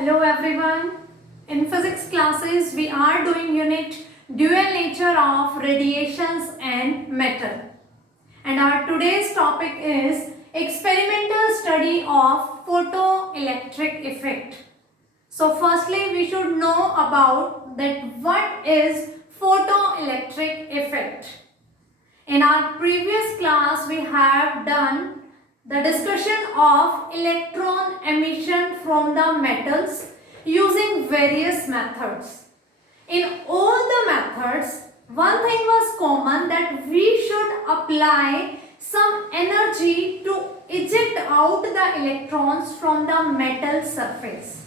Hello everyone. In physics classes we are doing unit dual nature of radiations and matter. And our today's topic is experimental study of photoelectric effect. So firstly we should know about that what is photoelectric effect. In our previous class we have done the discussion of electron emission from the metals using various methods. In all the methods, one thing was common that we should apply some energy to eject out the electrons from the metal surface.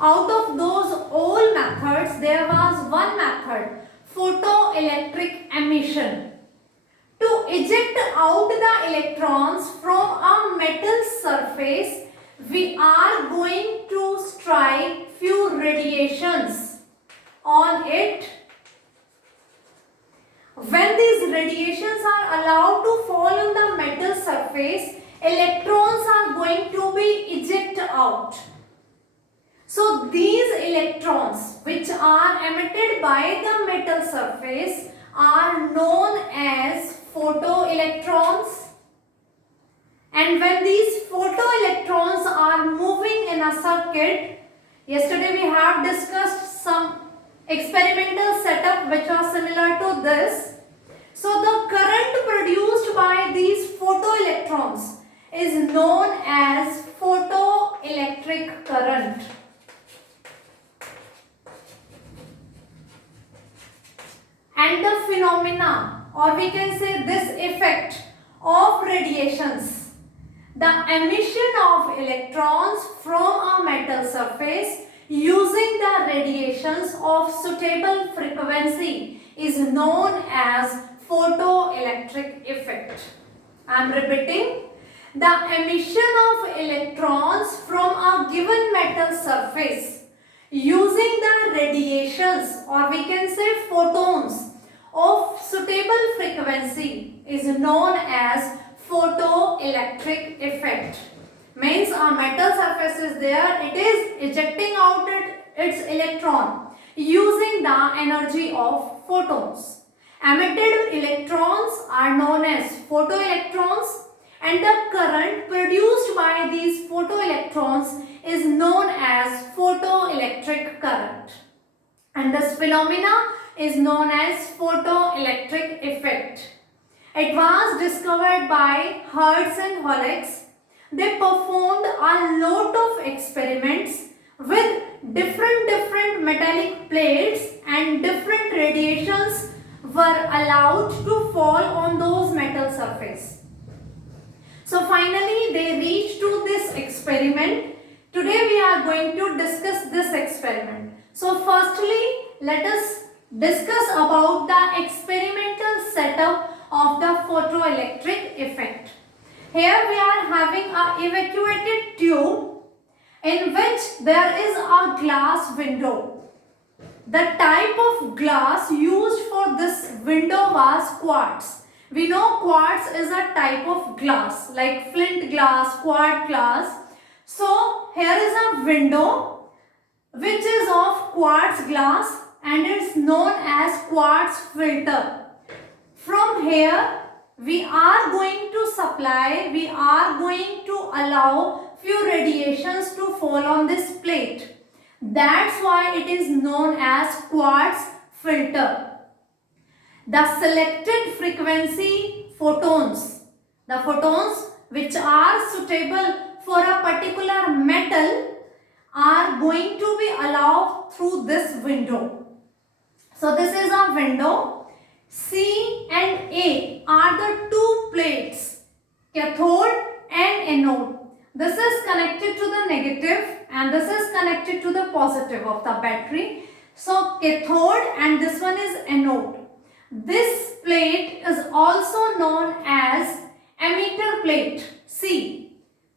Out of those all methods, there was one method, photoelectric emission. To eject out the electrons from a metal surface, we are going to strike few radiations on it. When these radiations are allowed to fall on the metal surface, electrons are going to be ejected out. So these electrons which are emitted by the metal surface are known as photoelectrons. And when these photoelectrons are moving in a circuit, yesterday we have discussed some experimental setup which was similar to this. So the current produced by these photoelectrons is known as photoelectric current. And the phenomena, or we can say this effect of radiations, the emission of electrons from a metal surface using the radiations of suitable frequency is known as photoelectric effect. I am repeating, the emission of electrons from a given metal surface using the radiations, or we can say photons, of suitable frequency is known as photoelectric effect. Means a metal surface is there, it is ejecting out its electron using the energy of photons. Emitted electrons are known as photoelectrons, and the current produced by these photoelectrons is known as photoelectric current. And this phenomena is known as photoelectric effect. It was discovered by Hertz and Halleix. They performed a lot of experiments with different metallic plates, and different radiations were allowed to fall on those metal surface. So finally they reached to this experiment. Today we are going to discuss this experiment. So firstly, let us discuss about the experimental setup of the photoelectric effect. Here we are having a evacuated tube in which there is a glass window. The type of glass used for this window was quartz. We know quartz is a type of glass like flint glass, quartz glass. So here is a window which is of quartz glass and it's known as quartz filter. From here we are going to supply, we are going to allow few radiations to fall on this plate. That's why it is known as quartz filter. The selected frequency photons, the photons which are suitable for a particular metal, are going to be allowed through this window. So this is a window. C and A are the two plates, cathode and anode. This is connected to the negative and this is connected to the positive of the battery. So cathode and this one is anode. This plate is also known as emitter plate C.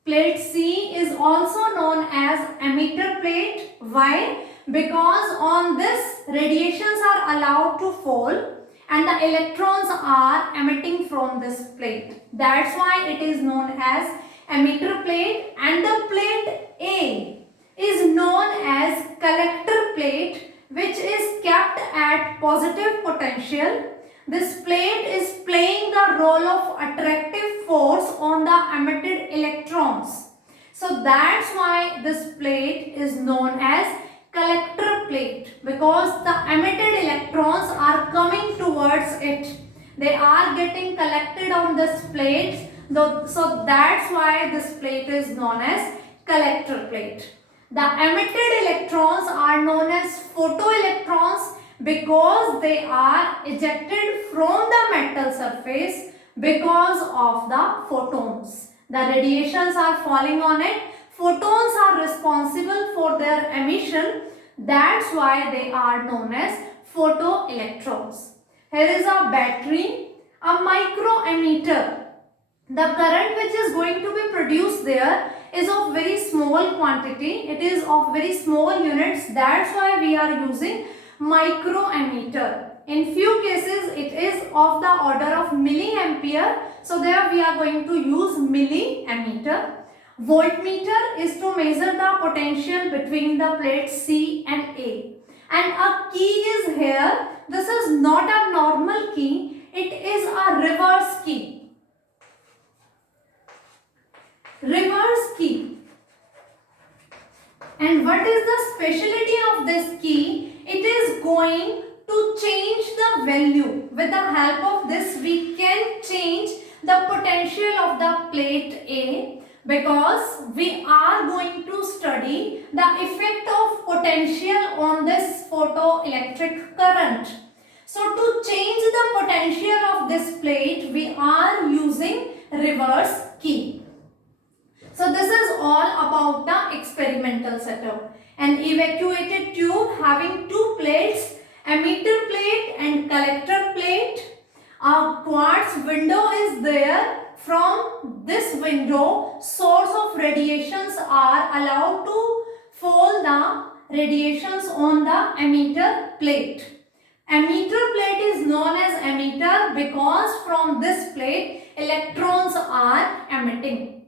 Plate C is also known as emitter plate. Why? Because on this radiations are allowed to fall and the electrons are emitting from this plate. That's why it is known as emitter plate. And the plate A is known as collector plate, which is kept at positive potential. This plate is playing the role of attractive force on the emitted electrons. So that's why this plate is known as collector plate, because the emitted electrons are coming towards it. They are getting collected on this plate. So that's why this plate is known as collector plate. The emitted electrons are known as photoelectrons because they are ejected from the metal surface because of the photons. The radiations are falling on it. Photons are responsible for their emission. That's why they are known as photoelectrons. Here is a battery, a microammeter. The current which is going to be produced there is of very small quantity. It is of very small units. That's why we are using microammeter. In few cases it is of the order of milliampere. So there we are going to use milliammeter. Voltmeter is to measure the potential between the plates C and A. And a key is here. This is not a normal key. It is a reverse key. Reverse key. And what is the specialty of this key? It is going to change the value. With the help of this we can change the potential of the plate A, because we are going to study the effect of potential on this photoelectric current. So to change the potential of this plate we are using reverse key. So this is all about the experimental setup. An evacuated tube having two plates, emitter plate and collector plate. A quartz window is there. From this window, source of radiations are allowed to fall the radiations on the emitter plate. Emitter plate is known as emitter because from this plate electrons are emitting.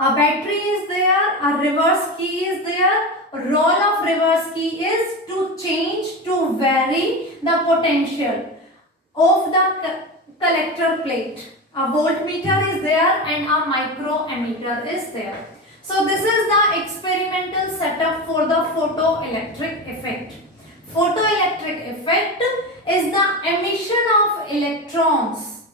A battery is there, a reverse key is there. Role of reverse key is to change, to vary the potential of the collector plate. A voltmeter is there and a microammeter is there. So this is the experimental setup for the photoelectric effect. Photoelectric effect is the emission of electrons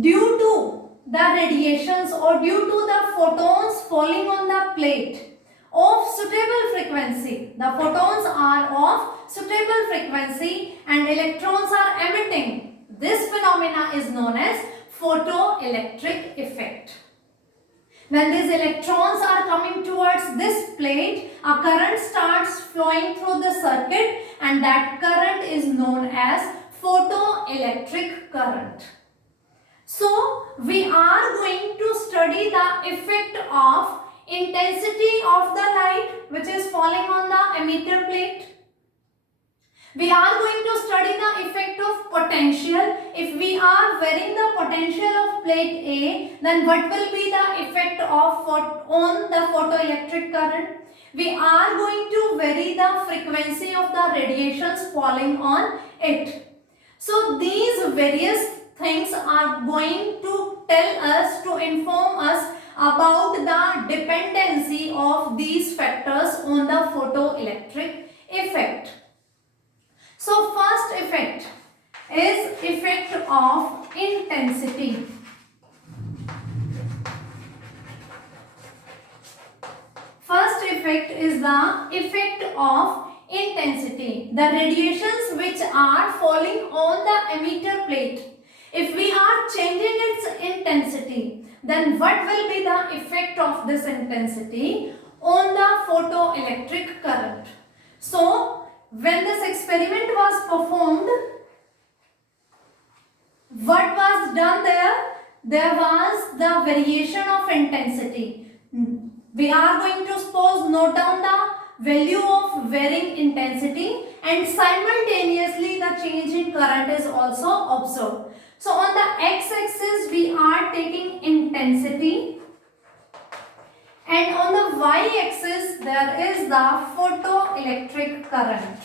due to the radiations or due to the photons falling on the plate of suitable frequency. The photons are of suitable frequency and electrons are emitting. This phenomena is known as photoelectric effect. When these electrons are coming towards this plate, a current starts flowing through the circuit and that current is known as photoelectric current. So we are going to study the effect of intensity of the light which is falling on the emitter plate. We are going to study the effect of potential. If we are varying the potential of plate A, then what will be the effect of on the photoelectric current? We are going to vary the frequency of the radiations falling on it. So these various things are going to tell us, to inform us about the dependency of these factors on the photoelectric effect. So first effect is effect of intensity. First effect is the effect of intensity. The radiations which are falling on the emitter plate, if we are changing its intensity, then what will be the effect of this intensity on the photoelectric current? So when this experiment was performed, what was done there? There was the variation of intensity. We are going to suppose note down the value of varying intensity and simultaneously the change in current is also observed. So on the x-axis we are taking intensity and on the y is the photoelectric current.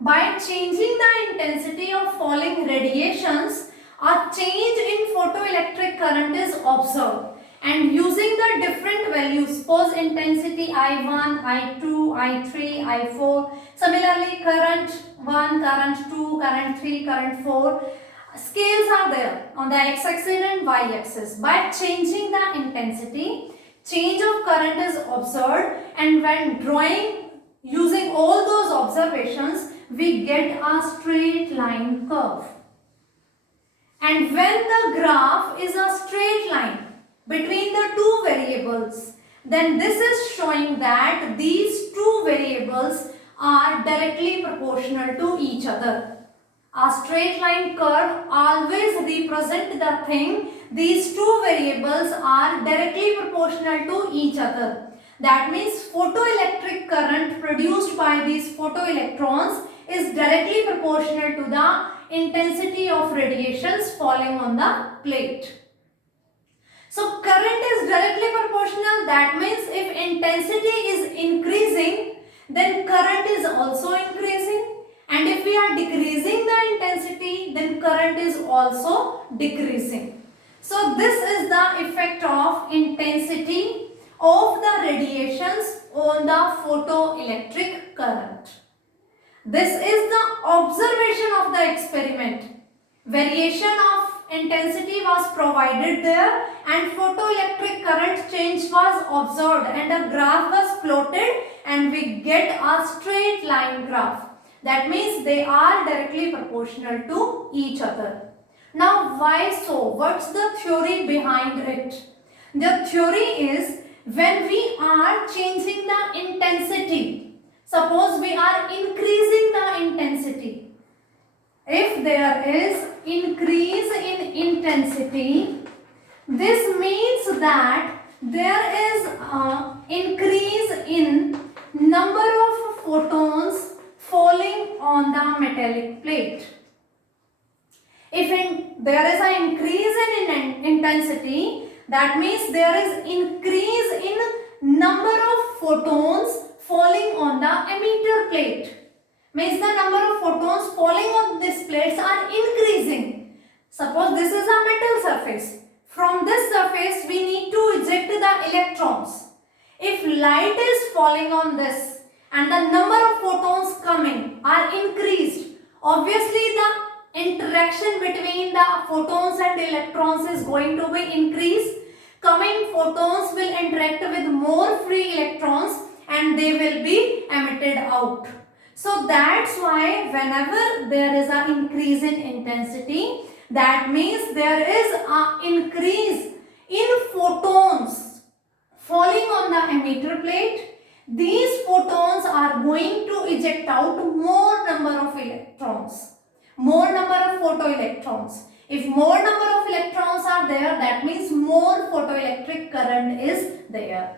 By changing the intensity of falling radiations, a change in photoelectric current is observed. And using the different values, suppose intensity I1, I2, I3, I4, similarly current 1, current 2, current 3, current 4, scales are there on the x-axis and y-axis. By changing the intensity, change of current is observed, and when drawing using all those observations, we get a straight line curve. And when the graph is a straight line between the two variables, then this is showing that these two variables are directly proportional to each other. A straight line curve always represents the thing these two variables are directly proportional to each other. That means photoelectric current produced by these photoelectrons is directly proportional to the intensity of radiations falling on the plate. So current is directly proportional. That means if intensity is increasing, then current is also increasing. And if we are decreasing the intensity, then current is also decreasing. So this is the effect of intensity of the radiations on the photoelectric current. This is the observation of the experiment. Variation of intensity was provided there and photoelectric current change was observed and a graph was plotted and we get a straight line graph. That means they are directly proportional to each other. Now why so? What's the theory behind it? The theory is when we are changing the intensity, suppose we are increasing the intensity. If there is increase in intensity, this means that there is an increase in number of photons falling on the metallic plate. If there is an increase in intensity, that means there is increase in number of photons falling on the emitter plate. Means the number of photons falling on these plates are increasing. Suppose this is a metal surface. From this surface we need to eject the electrons. If light is falling on this and the number of photons coming are increased, obviously the interaction between the photons and electrons is going to be increased. Coming photons will interact with more free electrons and they will be emitted out. So that's why whenever there is an increase in intensity, that means there is an increase in photons falling on the emitter plate. These photons are going to eject out more number of electrons, more number of photoelectrons. If more number of electrons are there, that means more photoelectric current is there.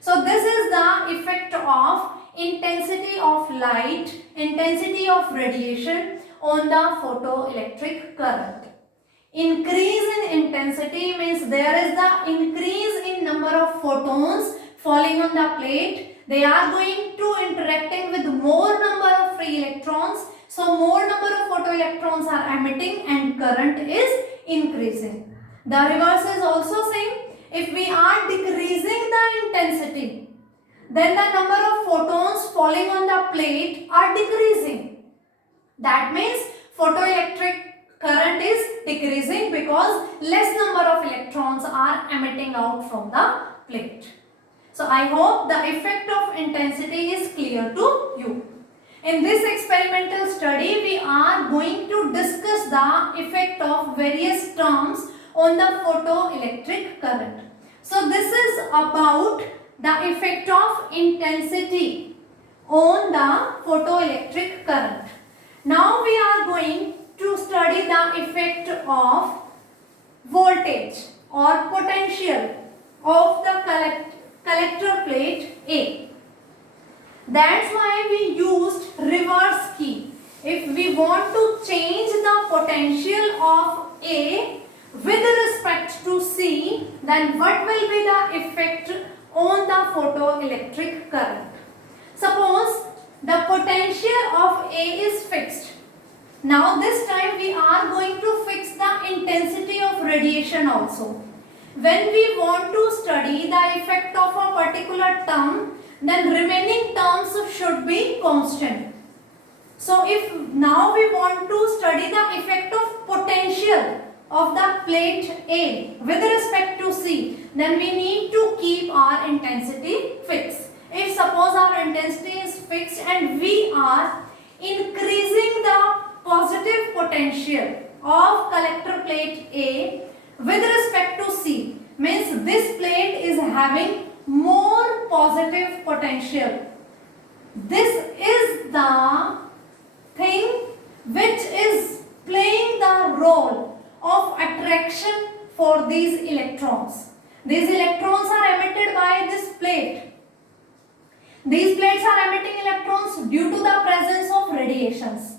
So this is the effect of intensity of light, intensity of radiation on the photoelectric current. Increase in intensity means there is the increase in number of photons falling on the plate. They are going to interacting with more number of free electrons. So more number of photoelectrons are emitting and current is increasing. The reverse is also same. If we are decreasing the intensity, then the number of photons falling on the plate are decreasing. That means photoelectric current is decreasing because less number of electrons are emitting out from the plate. So I hope the effect of intensity is clear to you. In this experimental study, we are going to discuss the effect of various terms on the photoelectric current. So this is about the effect of intensity on the photoelectric current. Now we are going to study the effect of voltage or potential of the collector plate A. That's why we used reverse key. If we want to change the potential of A, with respect to C, then what will be the effect on the photoelectric current? Suppose the potential of A is fixed. Now this time we are going to fix the intensity of radiation also. When we want to study the effect of a particular term, then remaining terms should be constant. So if now we want to study the effect of potential of the plate A with respect to C, then we need to keep our intensity fixed. If suppose our intensity is fixed and we are increasing the positive potential of collector plate A with respect to C, means this plate is having more positive potential. This is the thing which is playing the role of attraction for these electrons. These electrons are emitted by this plate. These plates are emitting electrons due to the presence of radiations.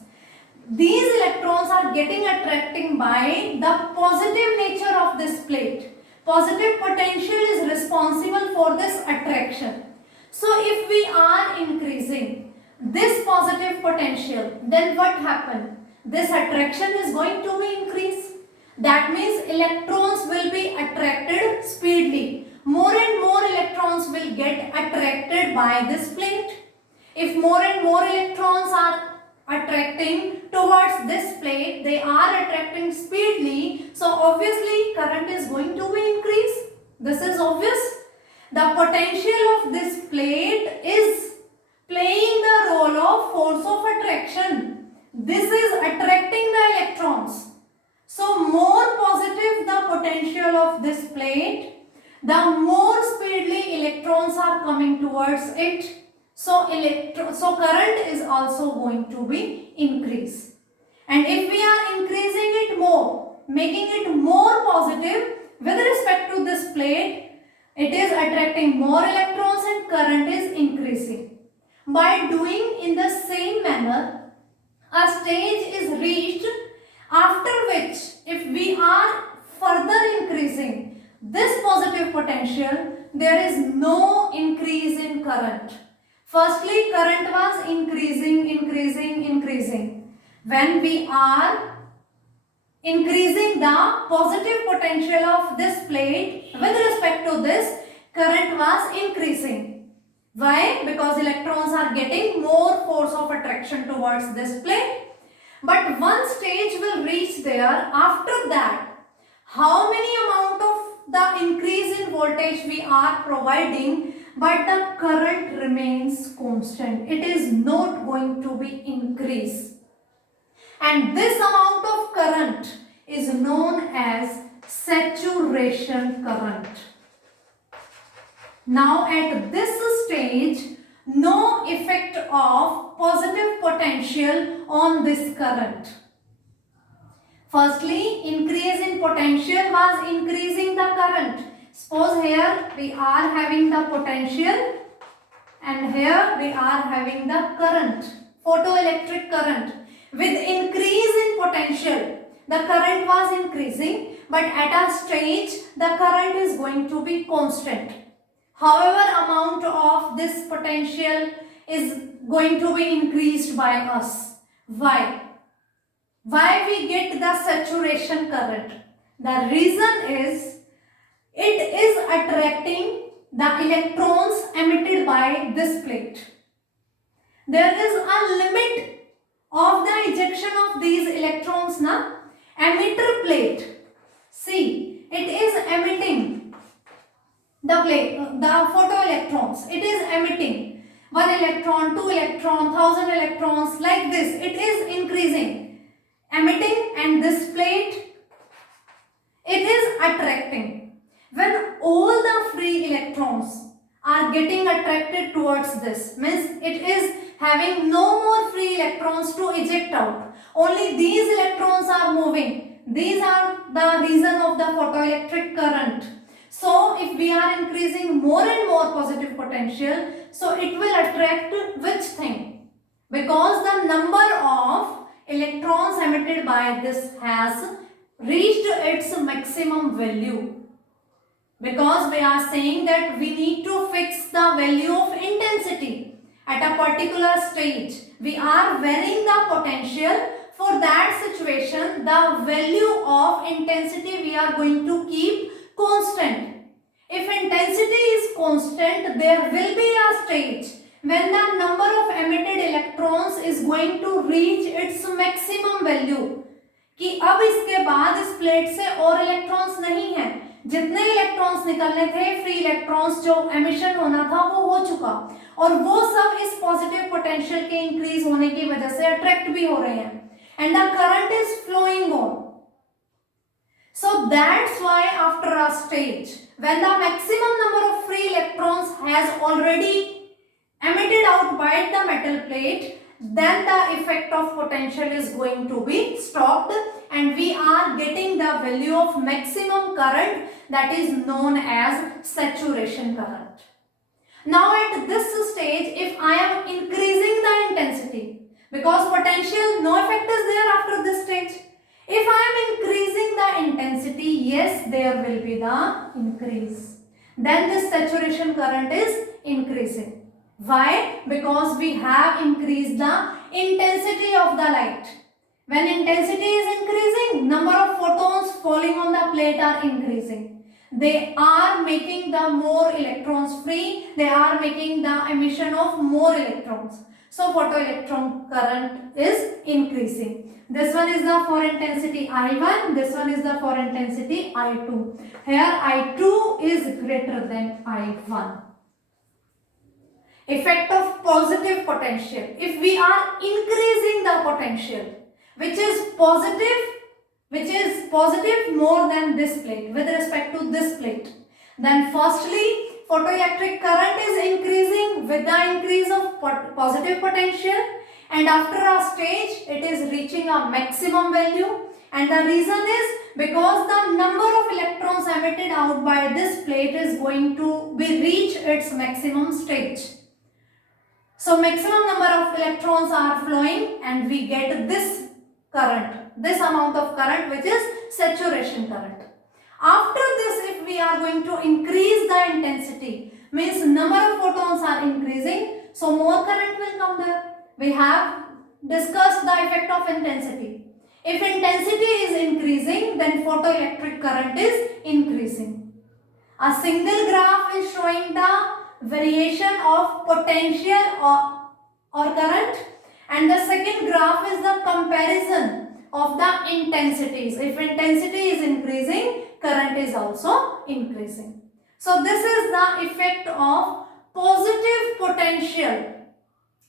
These electrons are getting attracted by the positive nature of this plate. Positive potential is responsible for this attraction. So if we are increasing this positive potential, then what happens? This attraction is going to be increased. That means electrons will be attracted speedily. More and more electrons will get attracted by this plate. If more and more electrons are attracting towards this plate, they are attracting speedily, so obviously current is going to be increased. This is obvious. The potential of this plate is playing the role of force of attraction. This is attracting the electrons. So more positive the potential of this plate, the more speedily electrons are coming towards it. So current is also going to be increased. And if we are increasing it more, making it more positive with respect to this plate, it is attracting more electrons and current is increasing. By doing in the same manner, a stage is reached after which if we are further increasing this positive potential, there is no increase in current. Firstly, current was increasing. When we are increasing the positive potential of this plate with respect to this, current was increasing. Why? Because electrons are getting more force of attraction towards this plate. But one stage will reach there. After that, how many amount of the increase in voltage we are providing, but the current remains constant. It is not going to be increased. And this amount of current is known as saturation current. Now at this stage, no effect of positive potential on this current. Firstly, increase in potential was increasing the current. Suppose here we are having the potential and here we are having the current, photoelectric current. With increase in potential, the current was increasing, but at a stage the current is going to be constant. However, amount of this potential is going to be increased by us. Why? Why we get the saturation current? The reason is it is attracting the electrons emitted by this plate. There is a limit of the ejection of these electrons na. Emitter plate, see, it is emitting the plate, the photoelectrons. It is emitting 1 electron, 2 electron, 1000 electrons, like this. It is increasing, emitting, and this plate, it is attracting. When all the free electrons are getting attracted towards this, means it is having no more free electrons to eject out. Only these electrons are moving. These are the reason of the photoelectric current. So if we are increasing more and more positive potential, so it will attract which thing? Because the number of electrons emitted by this has reached its maximum value, because we are saying that we need to fix the value of intensity at a particular stage. We are varying the potential. For that situation, the value of intensity we are going to keep constant. If intensity is constant, there will be a stage when the number of emitted electrons is going to reach its maximum value, कि अब इसके बाद इस plate से और electrons नहीं है, जितने इलेक्ट्रॉन्स निकलने थे, फ्री इलेक्ट्रॉन्स जो एमिशन होना था वो हो चुका, और वो सब इस पॉजिटिव पोटेंशियल के इंक्रीज होने की वजह से अट्रैक्ट भी हो रहे हैं, and the current is flowing on. So that's why after a stage, when the maximum number of free electrons has already emitted out by the metal plate, then the effect of potential is going to be stopped, and we are getting the value of maximum current, that is known as saturation current. Now at this stage, if I am increasing the intensity, because potential, no effect is there after this stage. If I am increasing the intensity, yes, there will be the increase. Then this saturation current is increasing. Why? Because we have increased the intensity of the light. When intensity is increasing, number of photons falling on the plate are increasing. They are making the more electrons free. They are making the emission of more electrons. So photoelectron current is increasing. This one is the for intensity I1. This one is the for intensity I2. Here I2 is greater than I1. Effect of positive potential. If we are increasing the potential, which is positive more than this plate with respect to this plate, then firstly photoelectric current is increasing with the increase of positive potential, and after a stage it is reaching a maximum value, and the reason is because the number of electrons emitted out by this plate is going to be reach its maximum stage. So maximum number of electrons are flowing and we get this current, this amount of current, which is saturation current. After this, if we are going to increase the intensity, means number of photons are increasing, so more current will come there. We have discussed the effect of intensity. If intensity is increasing, then photoelectric current is increasing. A single graph is showing the variation of potential or current, and the second graph is the comparison of the intensities. If intensity is increasing, current is also increasing. So this is the effect of positive potential.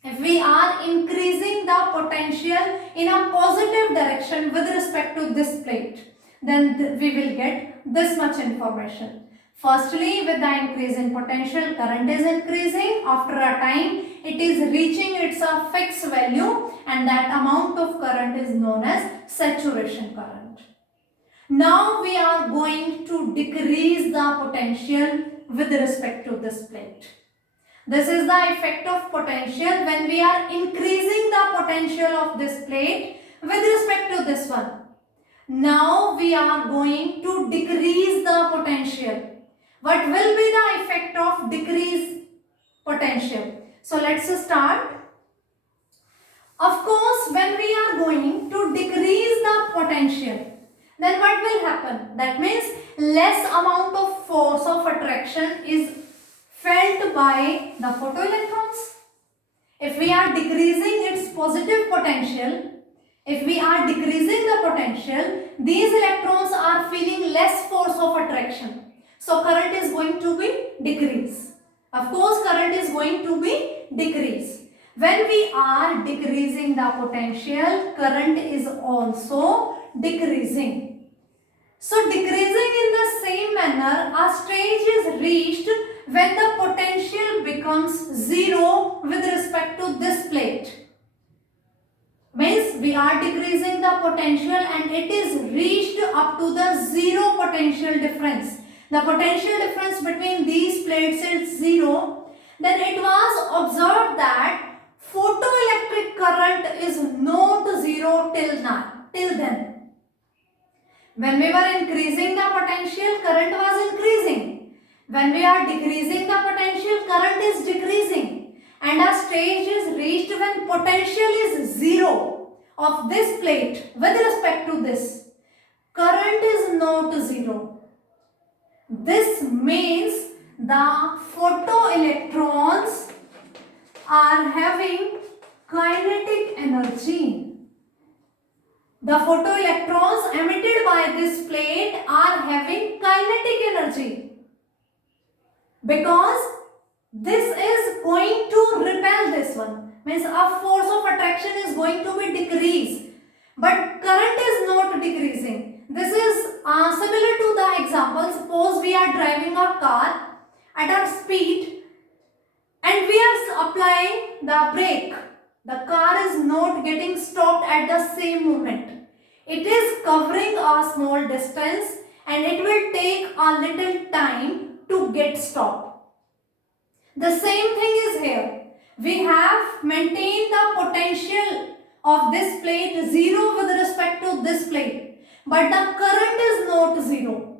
If we are increasing the potential in a positive direction with respect to this plate, then we will get this much information. Firstly, with the increase in potential, current is increasing. After a time, it is reaching its fixed value, and that amount of current is known as saturation current. Now we are going to decrease the potential with respect to this plate. This is the effect of potential when we are increasing the potential of this plate with respect to this one. Now we are going to decrease the potential. What will be the effect of decrease potential? So let's start. Of course, when we are going to decrease the potential, then what will happen? That means less amount of force of attraction is felt by the photoelectrons. If we are decreasing its positive potential, if we are decreasing the potential, these electrons are feeling less force of attraction. So current is going to be decrease. Of course, current is going to be decrease. When we are decreasing the potential, current is also decreasing. So decreasing in the same manner, a stage is reached when the potential becomes zero with respect to this plate. Means we are decreasing the potential and it is reached up to the zero potential difference. The potential difference between these plates is zero. Then it was observed that photoelectric current is not zero till then. When we were increasing the potential, current was increasing. When we are decreasing the potential, current is decreasing. And a stage is reached when potential is zero of this plate with respect to this. Current is not zero. This means the photoelectrons are having kinetic energy. The photoelectrons emitted by this plate are having kinetic energy because this is going to repel this one. Means a force of attraction is going to be decreased, but current is not decreasing. This is similar to the example. Suppose we are driving a car at a speed and we are applying the brake. The car is not getting stopped at the same moment. It is covering a small distance and it will take a little time to get stopped. The same thing is here. We have maintained the potential of this plate zero with respect to this plate, but the current is not zero.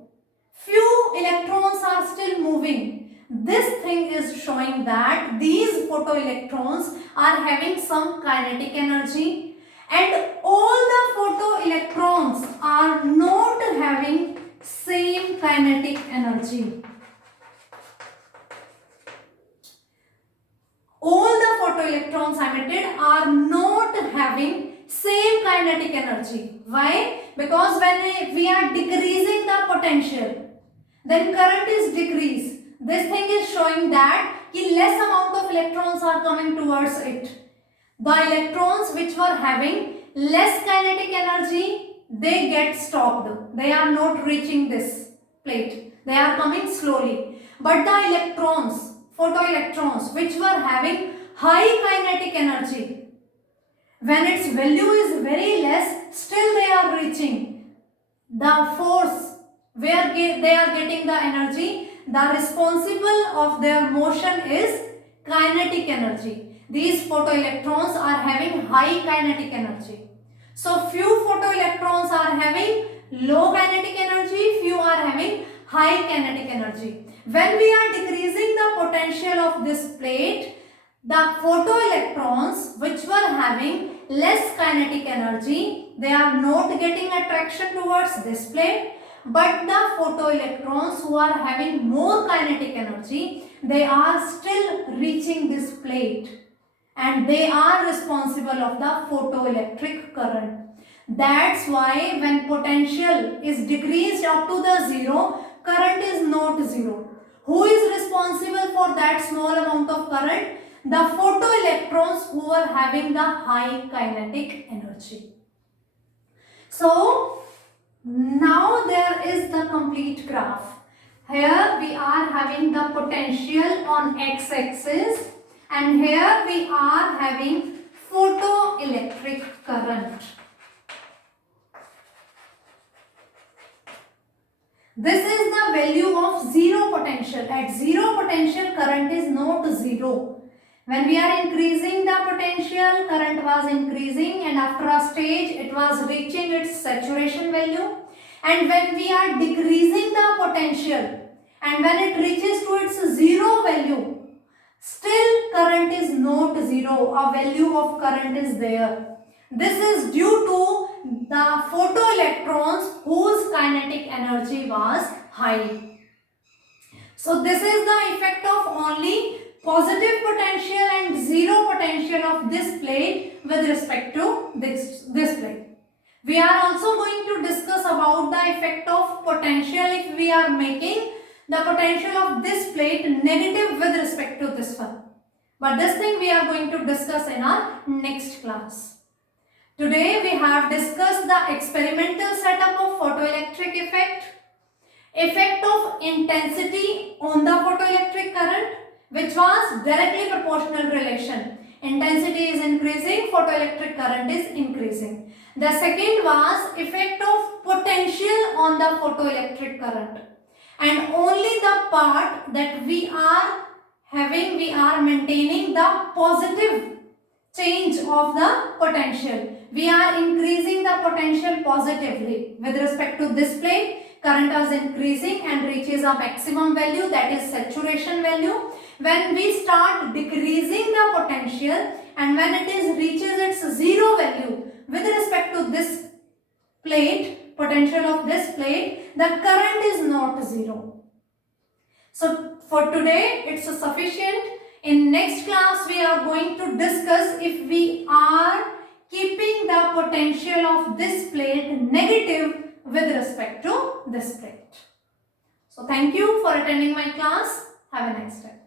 Few electrons are still moving. This thing is showing that these photoelectrons are having some kinetic energy, and all the photoelectrons are not having same kinetic energy. All the photoelectrons emitted are not having same kinetic energy. Why? Because when we are decreasing the potential, then current is decreased. This thing is showing that less amount of electrons are coming towards it. The electrons which were having less kinetic energy, they get stopped. They are not reaching this plate. They are coming slowly. But the electrons, photoelectrons which were having high kinetic energy, when its value is very less, still they are reaching the force where they are getting the energy. The responsible of their motion is kinetic energy. These photoelectrons are having high kinetic energy. So few photoelectrons are having low kinetic energy, few are having high kinetic energy. When we are decreasing the potential of this plate, the photoelectrons which were having less kinetic energy, they are not getting attraction towards this plate, but the photoelectrons who are having more kinetic energy, they are still reaching this plate and they are responsible of the photoelectric current. That's why when potential is decreased up to the zero, current is not zero. Who is responsible for that small amount of current? The photoelectrons who are having the high kinetic energy. So now there is the complete graph. Here we are having the potential on x-axis and here we are having photoelectric current. This is the value of zero potential. At zero potential, current is not zero. When we are increasing the potential, current was increasing and after a stage, it was reaching its saturation value. And when we are decreasing the potential and when it reaches to its zero value, still current is not zero. A value of current is there. This is due to the photoelectrons whose kinetic energy was high. So this is the effect of only positive potential and zero potential of this plate with respect to this plate. We are also going to discuss about the effect of potential if we are making the potential of this plate negative with respect to this one. But this thing we are going to discuss in our next class. Today we have discussed the experimental setup of photoelectric effect of intensity on the photoelectric current, which was directly proportional relation. Intensity is increasing, photoelectric current is increasing. The second was effect of potential on the photoelectric current. And only the part that we are maintaining the positive change of the potential. we are increasing the potential positively with respect to this plate. Current is increasing and reaches a maximum value, that is saturation value. When we start decreasing the potential and when it reaches its zero value with respect to this plate, potential of this plate, the current is not zero. So for today it's sufficient. In next class we are going to discuss if we are keeping the potential of this plate negative with respect to this plate. So thank you for attending my class. Have a nice day.